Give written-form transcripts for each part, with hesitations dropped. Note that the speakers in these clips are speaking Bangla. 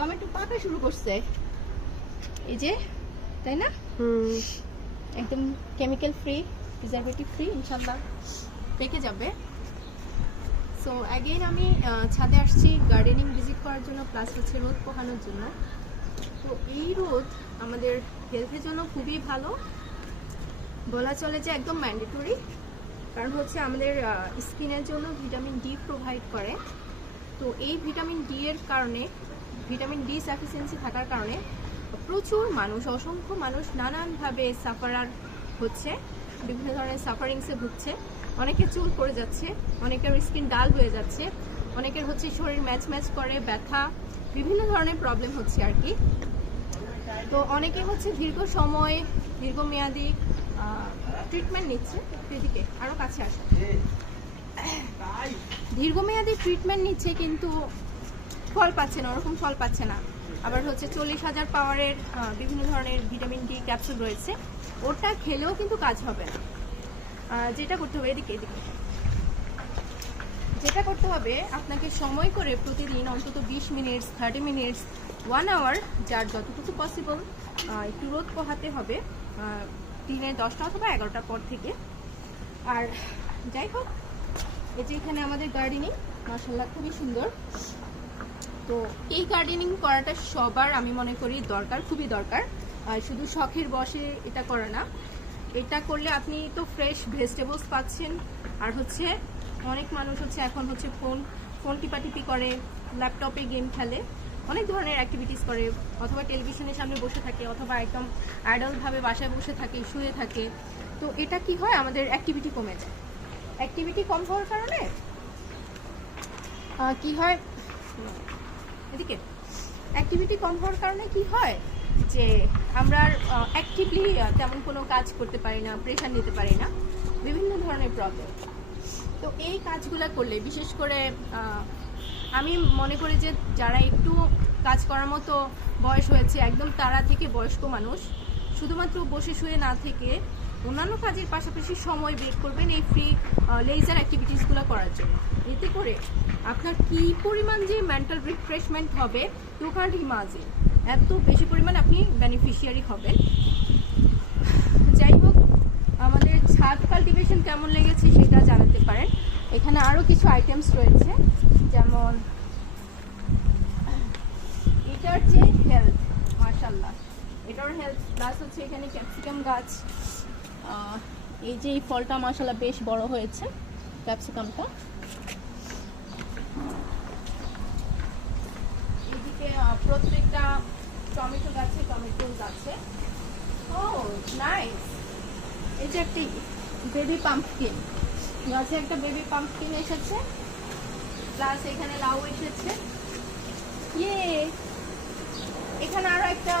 টমেটো পাকা শুরু করছে, এই যে, তাই না? একদম কেমিক্যাল ফ্রি, প্রিজারভেটিভ ফ্রি, ইনশাল্লাহ পেকে যাবে। সো অ্যাগেইন আমি ছাদে আসছি গার্ডেনিং ভিজিট করার জন্য, প্লাস হচ্ছে রোদ পোহানোর জন্য। তো এই রোদ আমাদের হেলথের জন্য খুবই ভালো, বলা চলে যে একদম ম্যান্ডেটরি। কারণ হচ্ছে আমাদের স্কিনের জন্য ভিটামিন ডি প্রোভাইড করে। তো এই ভিটামিন ডি এর কারণে, ভিটামিন ডি সাফিসিয়েন্সি থাকার কারণে প্রচুর মানুষ, অসংখ্য মানুষ নানানভাবে সাফারার হচ্ছে, বিভিন্ন ধরনের সাফারিংসে ভুগছে। অনেকের চুল পড়ে যাচ্ছে, অনেকের স্কিন ডাল হয়ে যাচ্ছে, অনেকের হচ্ছে শরীর ম্যাচ ম্যাচ করে, ব্যথা, বিভিন্ন ধরনের প্রবলেম হচ্ছে আর কি। তো অনেকে হচ্ছে দীর্ঘমেয়াদী ট্রিটমেন্ট নিচ্ছে, এদিকে আরও কাছে আসে, দীর্ঘমেয়াদী ট্রিটমেন্ট নিচ্ছে কিন্তু ফল পাচ্ছে না, ওরকম ফল পাচ্ছে না। আবার হচ্ছে 40,000 পাওয়ারের বিভিন্ন ধরনের ভিটামিন ডি ক্যাপসুল রয়েছে, ওটা খেলেও কিন্তু কাজ হবে না। যেটা করতে হবে, এদিকে যেটা করতে হবে, আপনাকে সময় করে প্রতিদিন অন্তত 20 মিনিটস, 30 মিনিটস, 1 আওয়ার, যার যতটুকু পসিবল একটু রোদ পোহাতে হবে দিনের 10টা অথবা 11টার পর থেকে। আর যাই হোক, এই যে এখানে আমাদের গার্ডেনিং মাশাআল্লাহ খুবই সুন্দর। তো এই গার্ডেনিং করাটা সবার আমি মনে করি দরকার, খুবই দরকার। শুধু শখের বসে এটা করে না, এটা করলে আপনি তো ফ্রেশ ভেজিটেবলস পাচ্ছেন। আর হচ্ছে অনেক মানুষ হচ্ছে এখন হচ্ছে ফোন টিপাটিপি করে, ল্যাপটপে গেম খেলে, অনেক ধরনের অ্যাক্টিভিটিস করে, অথবা টেলিভিশনের সামনে বসে থাকে, অথবা একদম আইডলভাবে বাসায় বসে থাকে, শুয়ে থাকে। তো এটা কি হয়, আমাদের অ্যাক্টিভিটি কমে যায়। অ্যাক্টিভিটি কম হওয়ার কারণে কি হয়, এদিকে অ্যাক্টিভিটি কম হওয়ার কারণে কি হয় যে আমরা অ্যাক্টিভলি তেমন কোনো কাজ করতে পারি না, প্রেশার নিতে পারি না, বিভিন্ন ধরনের প্রবলেম। তো এই কাজগুলো করলে, বিশেষ করে আমি মনে করি যে যারা একটু কাজ করার মতো বয়স হয়েছে, একদম তারা থেকে বয়স্ক মানুষ, শুধুমাত্র বসে শুয়ে না থেকে অন্যান্য কাজের পাশাপাশি সময় বের করবেন এই ফ্রি লেজার অ্যাক্টিভিটিসগুলো করার জন্য। এতে করে আপনার কি পরিমাণ যে মেন্টাল রিফ্রেশমেন্ট হবে, ইউ ক্যান্ট ইমাজিন, এত বেশি পরিমাণ আপনি বেনিফিশিয়ারি হবেন। যাই হোক, আমাদের ছাদ কাল্টিভেশন কেমন লেগেছে সেটা জানাতে পারেন। এখানে আরও কিছু আইটেমস রয়েছে, যেমন এটার যে হেলথ, মাশাআল্লাহ এটার হেলথ, প্লাস হচ্ছে এখানে ক্যাপসিকাম গাছ, এই যে এই ফলটা মাশাআল্লাহ বেশ বড় হয়েছে ক্যাপসিকামটা। এদিকে প্রত্যেকটা টমেটো গাছে টমেটোজ আছে। ও নাইস, এই যে একটি বেবি পাম্পকিন গাছে, একটা বেবি পাম্পকিন এসেছে, প্লাস এখানে লাউ এসেছে। ইয়ে, এখানে আরো একটা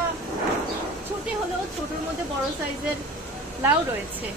ছোট হলেও ছোটোর মধ্যে বড় সাইজের লাউ রয়েছে।